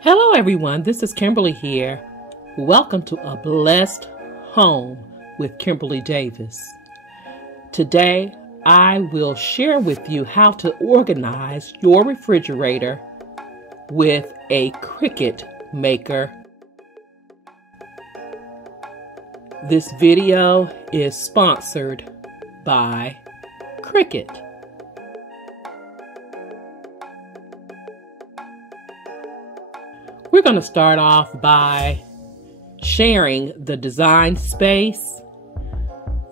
Hello everyone, this is Kimberly here. Welcome to A Blessed Home with Kimberly Davis. Today, I will share with you how to organize your refrigerator with a Cricut Maker. This video is sponsored by Cricut. We're going to start off by sharing the design space.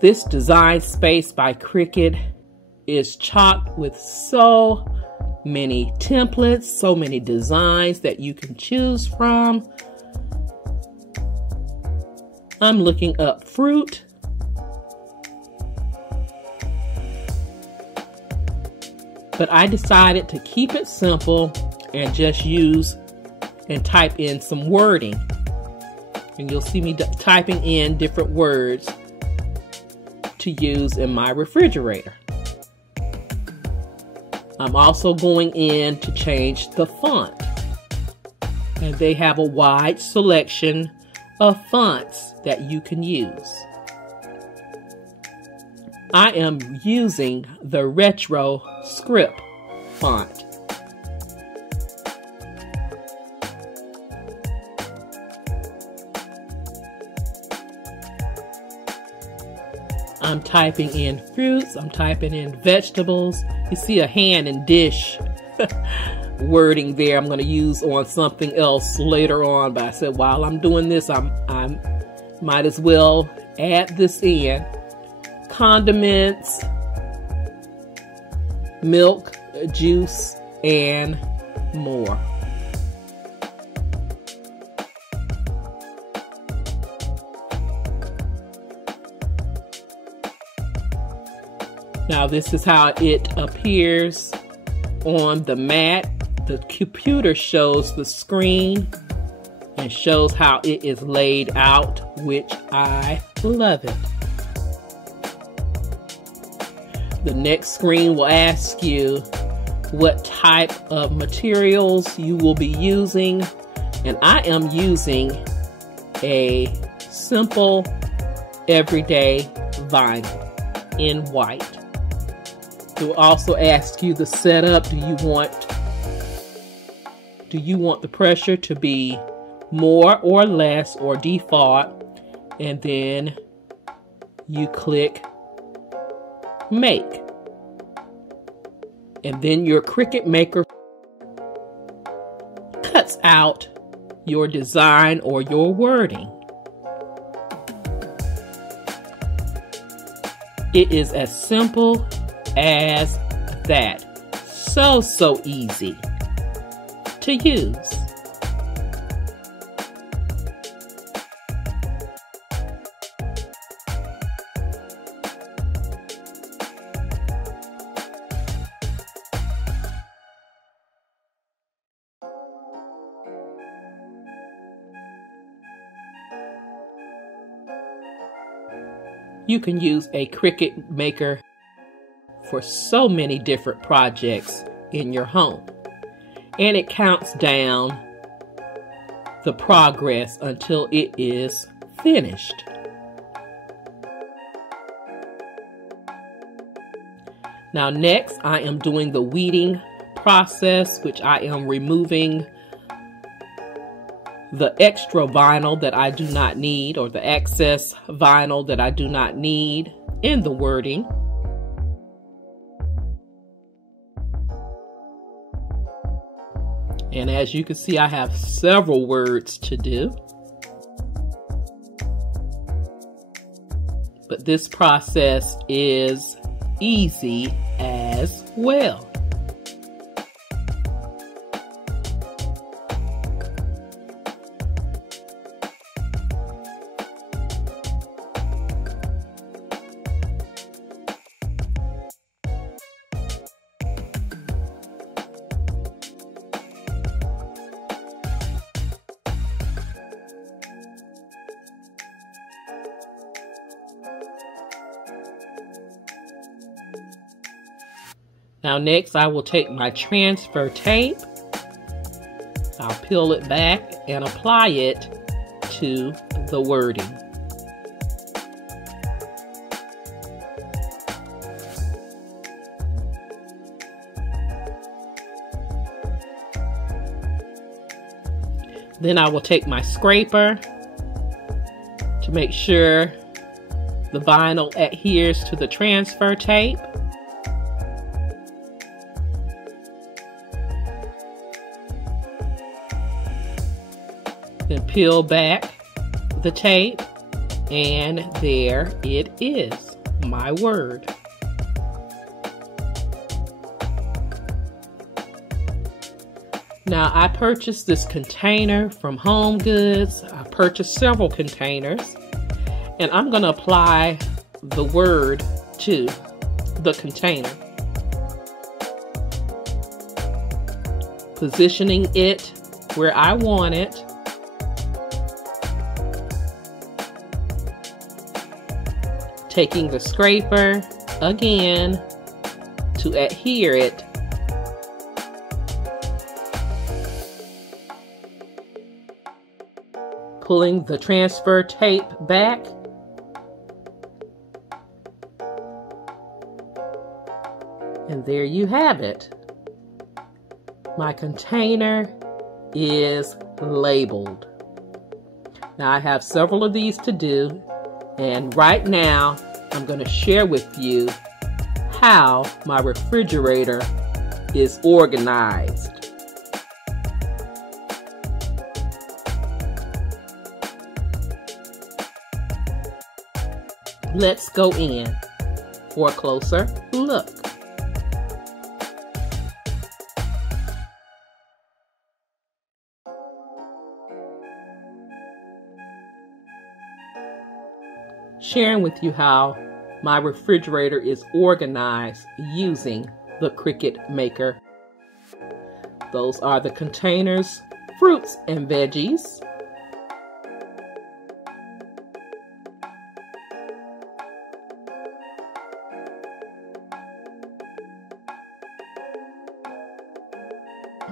This design space by Cricut is chocked with so many templates, so many designs that you can choose from. I'm looking up fruit. But I decided to keep it simple and just use and type in some wording. And you'll see me typing in different words to use in my refrigerator. I'm also going in to change the font. And they have a wide selection of fonts that you can use. I am using the retro script font. I'm typing in fruits, I'm typing in vegetables. You see a hand and dish wording there I'm going to use on something else later on, but I said while I'm doing this, I might as well add this in. Condiments, milk, juice, and more. Now this is how it appears on the mat. The computer shows the screen and shows how it is laid out, which I love it. The next screen will ask you what type of materials you will be using, and I am using a simple everyday vinyl in white. It will also ask you the setup. Do you want the pressure to be more or less or default? And then you click make. And then your Cricut Maker cuts out your design or your wording. It is as simple as that. So easy to use. You can use a Cricut Maker for so many different projects in your home. And it counts down the progress until it is finished. Now next, I am doing the weeding process, which I am removing the extra vinyl that I do not need, or the excess vinyl that I do not need in the wording. And as you can see, I have several words to do. But this process is easy as well. Now next I will take my transfer tape I'll peel it back and apply it to the wording. Then I will take my scraper to make sure the vinyl adheres to the transfer tape. Then peel back the tape, and there it is, my word. Now, I purchased this container from Home Goods. I purchased several containers, and I'm going to apply the word to the container, positioning it where I want it. Taking the scraper again to adhere it. Pulling the transfer tape back. And there you have it. My container is labeled. Now I have several of these to do, and right now I'm going to share with you how my refrigerator is organized. Let's go in for a closer look. Sharing with you how my refrigerator is organized using the Cricut Maker. Those are the containers, fruits and veggies.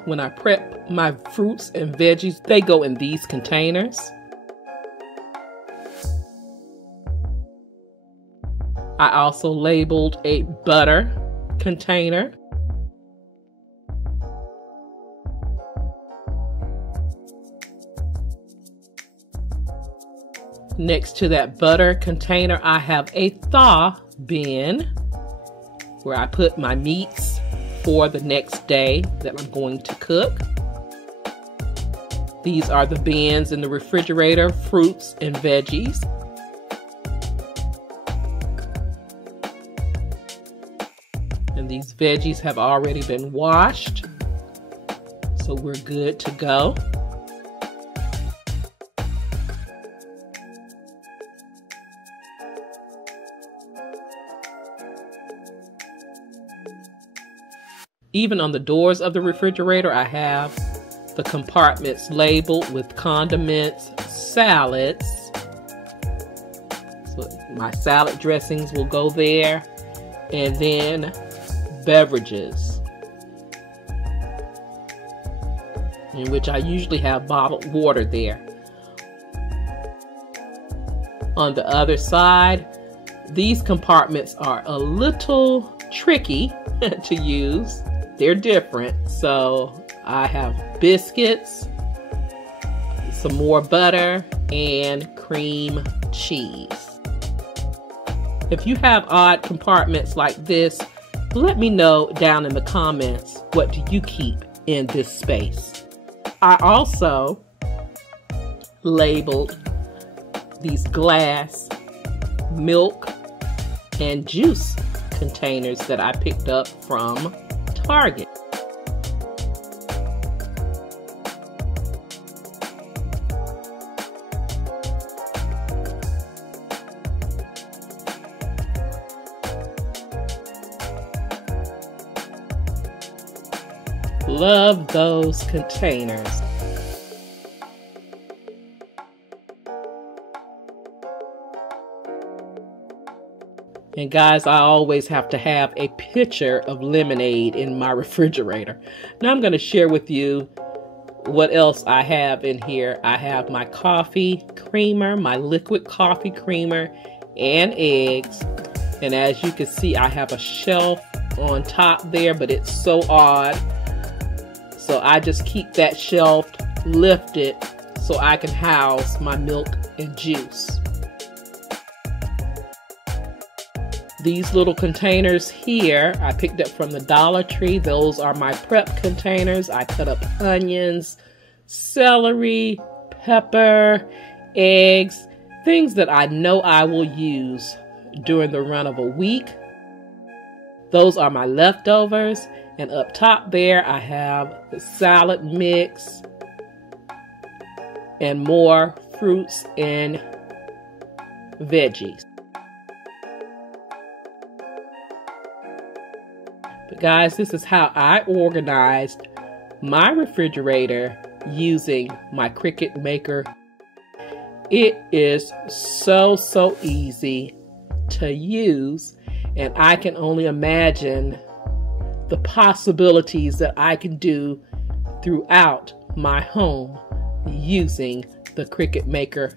When I prep my fruits and veggies, they go in these containers. I also labeled a butter container. Next to that butter container, I have a thaw bin where I put my meats for the next day that I'm going to cook. These are the bins in the refrigerator, fruits and veggies. And these veggies have already been washed, so we're good to go. Even on the doors of the refrigerator, I have the compartments labeled with condiments, salads. So my salad dressings will go there. And then beverages, in which I usually have bottled water there. On the other side, these compartments are a little tricky to use. They're different. So I have biscuits, some more butter, and cream cheese. If you have odd compartments like this, let me know down in the comments, what do you keep in this space? I also labeled these glass milk and juice containers that I picked up from Target. Love those containers. And guys, I always have to have a pitcher of lemonade in my refrigerator. Now I'm going to share with you what else I have in here? I have my coffee creamer, my liquid coffee creamer, and eggs. And as you can see, I have a shelf on top there, but it's so odd. So I just keep that shelf lifted so I can house my milk and juice. These little containers here, I picked up from the Dollar Tree. Those are my prep containers. I cut up onions, celery, pepper, eggs, things that I know I will use during the run of a week. Those are my leftovers. And up top there, I have the salad mix and more fruits and veggies. But guys, this is how I organized my refrigerator using my Cricut Maker. It is so easy to use, and I can only imagine the possibilities that I can do throughout my home using the Cricut Maker.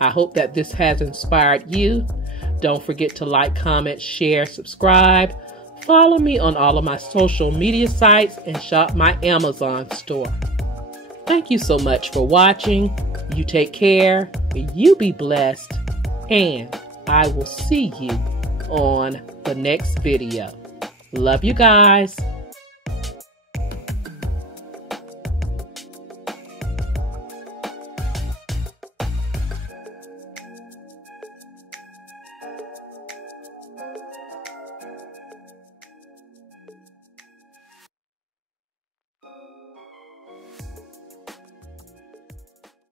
I hope that this has inspired you. Don't forget to like, comment, share, subscribe. Follow me on all of my social media sites and shop my Amazon store. Thank you so much for watching. You take care, you be blessed, and I will see you on the next video. Love you guys.